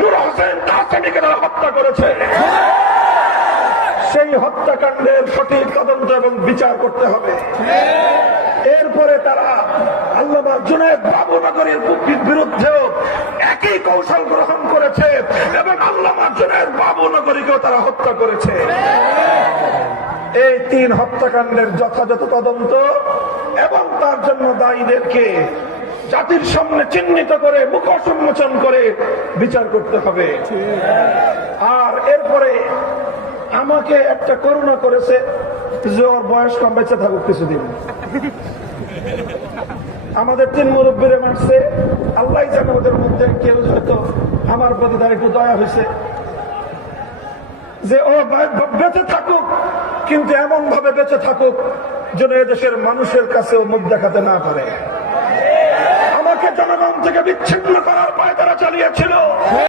নূর হোসেন কাসেমীকে তারা হত্যা করেছে। সেই হত্যাকাণ্ডের সঠিক তদন্ত এবং বিচার করতে হবে। এরপরে তারা আল্লামা জুনায়েদ বাবুনগরীর বিরুদ্ধেও একই কৌশল গ্রহণ করেছে এবং আল্লামা জুনায়েদ বাবুনগরীকেও তারা হত্যা করেছে। এই 3 হত্যাকাণ্ডের যথাযথ তদন্ত এবং তার জন্য দায়ীদেরকে জাতির সামনে চিহ্নিত করে মুখোশ উন্মোচন করে বিচার করতে হবে। আর এরপরে আমাকে একটা করুণা করেছে যে ওর বয়স কম, বেঁচে থাকুক কিছুদিন। আমাদের 3 মুরব্বীরে মারছে, আল্লাহ জানে ওদের মধ্যে কেউ হয়তো আমার প্রতি তার একটু দয়া হয়েছে যে ও বেঁচে থাকুক, কিন্তু এমন ভাবে বেঁচে থাকুক যেন এদেশের মানুষের কাছেও মুখ দেখাতে না পারে। আমাকে জনগণ থেকে বিচ্ছিন্ন করার পায়তারা চালিয়েছিল।